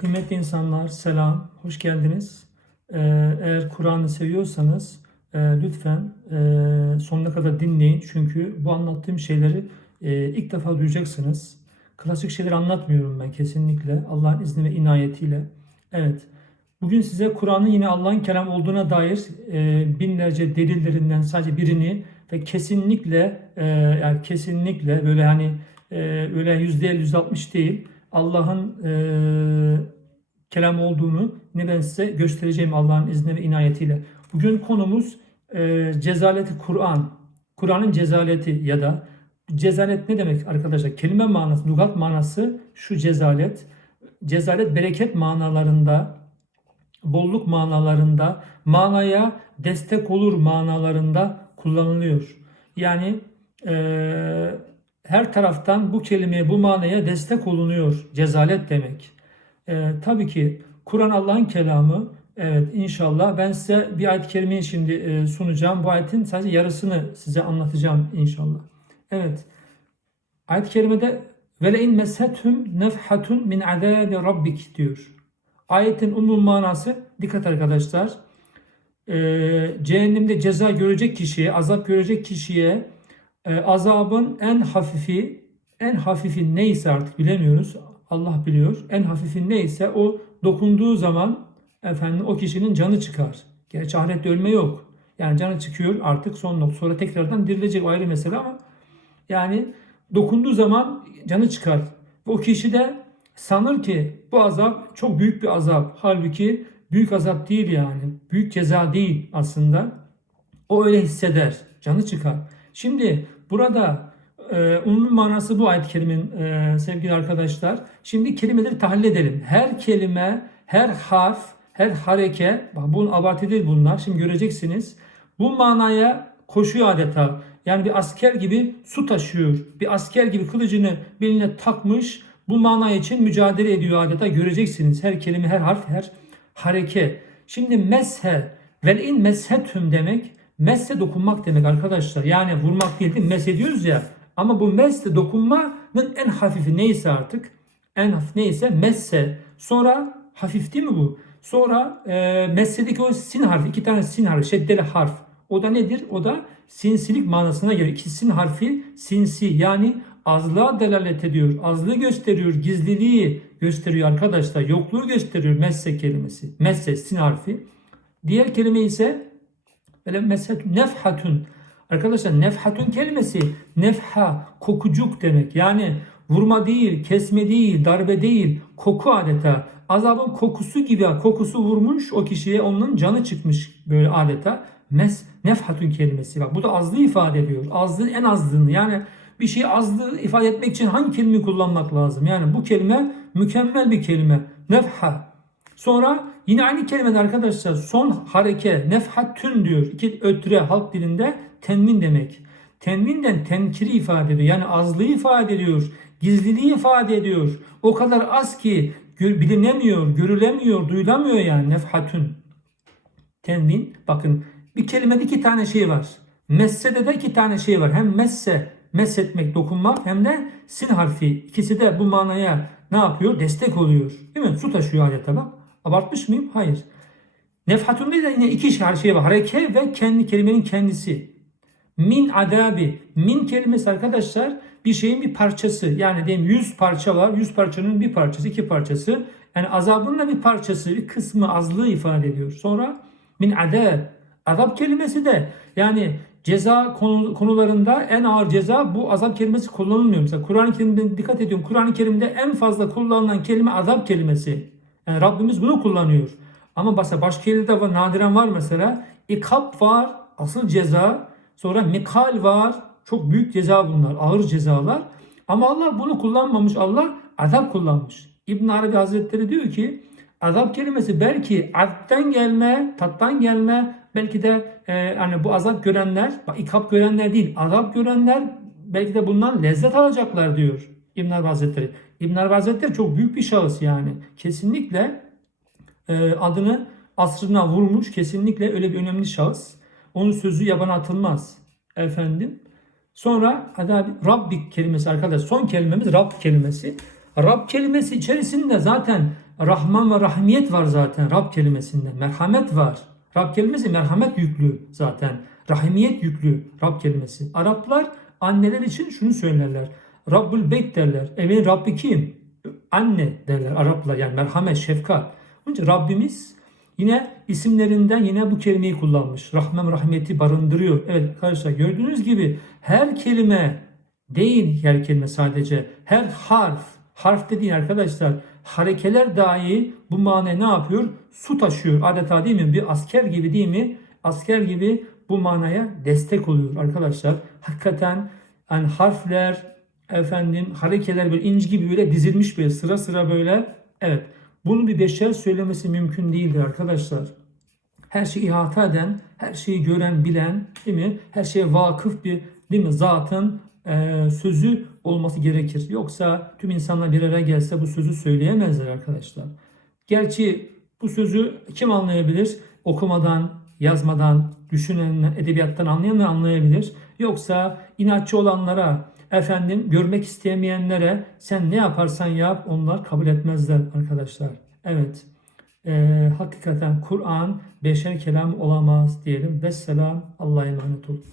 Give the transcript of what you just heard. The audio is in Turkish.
Kıymetli insanlar selam, hoş geldiniz. Ee, eğer Kur'an'ı seviyorsanız e, lütfen e, sonuna kadar dinleyin. Çünkü bu anlattığım şeyleri e, ilk defa duyacaksınız. Klasik şeyler anlatmıyorum ben kesinlikle. Allah'ın izni ve inayetiyle. Evet, bugün size Kur'an'ın yine Allah'ın kelam olduğuna dair binlerce delillerinden sadece birini ve kesinlikle yani kesinlikle böyle hani öyle yüzde elli, yüzde altmış değil Allah'ın e, kelam olduğunu ne ben size göstereceğim Allah'ın izni ve inayetiyle. Bugün konumuz e, cezaleti Kur'an. Kur'an'ın cezaleti ya da cezalet ne demek arkadaşlar? Kelime manası, lugat manası şu cezalet. Cezalet bereket manalarında, bolluk manalarında, manaya destek olur manalarında kullanılıyor. Yani e, her taraftan bu kelimeye, bu manaya destek olunuyor. Cezalet demek. E, tabii ki Kur'an Allah'ın kelamı. Evet inşallah ben size bir ayet-i kerimeyi şimdi e, sunacağım. Bu ayetin sadece yarısını size anlatacağım inşallah. Evet. Ayet-i kerimede velein meshethum nefhatun min azabi rabbik diyor. Ayetin umum manası dikkat arkadaşlar. E, cehennemde ceza görecek kişiye, azap görecek kişiye e, azabın en hafifi, en hafifi neyse artık bilemiyoruz. Allah biliyor. En hafifi neyse o dokunduğu zaman efendim o kişinin canı çıkar. Gerçi ahirette ölme yok. Yani canı çıkıyor artık son nokta. Sonra tekrardan dirilecek ayrı mesele ama yani dokunduğu zaman canı çıkar. O kişi de sanır ki bu azap çok büyük bir azap. Halbuki büyük azap değil yani. Büyük ceza değil aslında. O öyle hisseder. Canı çıkar. Şimdi burada e, umumi manası bu ayet-i kerimenin e, sevgili arkadaşlar. Şimdi kelimeleri tahlil edelim. Her kelime, her harf, her hareke, bak bunun abartı değil bunlar. Şimdi göreceksiniz. Bu manaya koşuyor adeta. Yani bir asker gibi su taşıyor. Bir asker gibi kılıcını beline takmış. Bu mana için mücadele ediyor adeta. Göreceksiniz. Her kelime, her harf, her hareke. Şimdi meshe, velin meshethüm demek Messe dokunmak demek arkadaşlar. Yani vurmak değil, değil mes ediyoruz ya. Ama bu messe dokunmanın en hafifi neyse artık. En hafif neyse messe. Sonra hafif değil mi bu? Sonra e, messedeki o sin harfi. iki tane sin harfi. Şeddeli harf. O da nedir? O da sinsilik manasına geliyor. İki sin harfi sinsi yani azlığa delalet ediyor. Azlığı gösteriyor. Gizliliği gösteriyor arkadaşlar. Yokluğu gösteriyor messe kelimesi. Messe sin harfi. Diğer kelime ise Mesela nefhatun. Arkadaşlar nefhatun kelimesi nefha kokucuk demek. Yani vurma değil, kesme değil, darbe değil, koku adeta. Azabın kokusu gibi kokusu vurmuş o kişiye onun canı çıkmış böyle adeta. Mes nefhatun kelimesi. Bak bu da azlığı ifade ediyor. Azlığın en azlığını yani bir şeyi azlığı ifade etmek için hangi kelimeyi kullanmak lazım? Yani bu kelime mükemmel bir kelime. Nefha. Sonra yine aynı kelimede arkadaşlar son hareke nefhattün diyor. İki ötre halk dilinde tenvin demek. Tenvinden tenkiri ifade ediyor. Yani azlığı ifade ediyor. Gizliliği ifade ediyor. O kadar az ki bilinemiyor, görülemiyor, duyulamıyor yani nefhatün. Tenvin bakın bir kelimede iki tane şey var. Messe'de de iki tane şey var. Hem messe, messetmek, dokunmak hem de sin harfi. İkisi de bu manaya ne yapıyor? Destek oluyor. Değil mi? Su taşıyor adeta bak. Abartmış mıyım? Hayır. Nefhatun de yine iki şey var. Hareke ve kendi kelimenin kendisi. Min adabi. Min kelimesi arkadaşlar bir şeyin bir parçası. Yani diyelim 100 parça var. 100 parçanın bir parçası, iki parçası. Yani azabın da bir parçası, bir kısmı azlığı ifade ediyor. Sonra min adab. Azap kelimesi de yani ceza konularında en ağır ceza bu azap kelimesi kullanılmıyor. Mesela Kur'an-ı Kerim'de dikkat ediyorum. Kur'an-ı Kerim'de en fazla kullanılan kelime azap kelimesi. Yani Rabbimiz bunu kullanıyor. Ama mesela başka yerde var, nadiren var mesela. İkap var, asıl ceza. Sonra mikal var, çok büyük ceza bunlar, ağır cezalar. Ama Allah bunu kullanmamış, Allah azap kullanmış. İbn Arabi Hazretleri diyor ki, azap kelimesi belki azaptan gelme, tattan gelme, belki de e, yani bu azap görenler, bak ikap görenler değil, azap görenler belki de bundan lezzet alacaklar diyor İbn Arabi Hazretleri. İbn Arabi Hazretleri çok büyük bir şahıs yani. Kesinlikle e, adını asrına vurmuş. Kesinlikle öyle bir önemli şahıs. Onun sözü yabana atılmaz. Efendim. Sonra hadi Rabbik kelimesi arkadaş. Son kelimemiz Rabb kelimesi. Rab kelimesi içerisinde zaten Rahman ve Rahimiyet var zaten Rab kelimesinde. Merhamet var. Rab kelimesi merhamet yüklü zaten. Rahimiyet yüklü Rab kelimesi. Araplar anneler için şunu söylerler. Rabbül Beyt derler. Evin Rabbi kim? Anne derler Araplar yani merhamet, şefkat. Onun Rabbimiz yine isimlerinden yine bu kelimeyi kullanmış. Rahmem rahmeti barındırıyor. Evet arkadaşlar gördüğünüz gibi her kelime değil her kelime sadece. Her harf, harf dediğin arkadaşlar harekeler dahi bu manaya ne yapıyor? Su taşıyor adeta değil mi? Bir asker gibi değil mi? Asker gibi bu manaya destek oluyor arkadaşlar. Hakikaten yani harfler, efendim harekeler böyle inci gibi böyle dizilmiş böyle sıra sıra böyle. Evet. Bunu bir beşer söylemesi mümkün değildir arkadaşlar. Her şeyi ihata eden, her şeyi gören, bilen, değil mi? Her şeye vakıf bir, değil mi? Zatın e, sözü olması gerekir. Yoksa tüm insanlar bir araya gelse bu sözü söyleyemezler arkadaşlar. Gerçi bu sözü kim anlayabilir? Okumadan, yazmadan, düşünen, edebiyattan anlayan anlayabilir. Yoksa inatçı olanlara, efendim görmek istemeyenlere sen ne yaparsan yap onlar kabul etmezler arkadaşlar. Evet. Ee, hakikaten Kur'an beşer kelam olamaz diyelim. Vesselam. Allah'a emanet olun.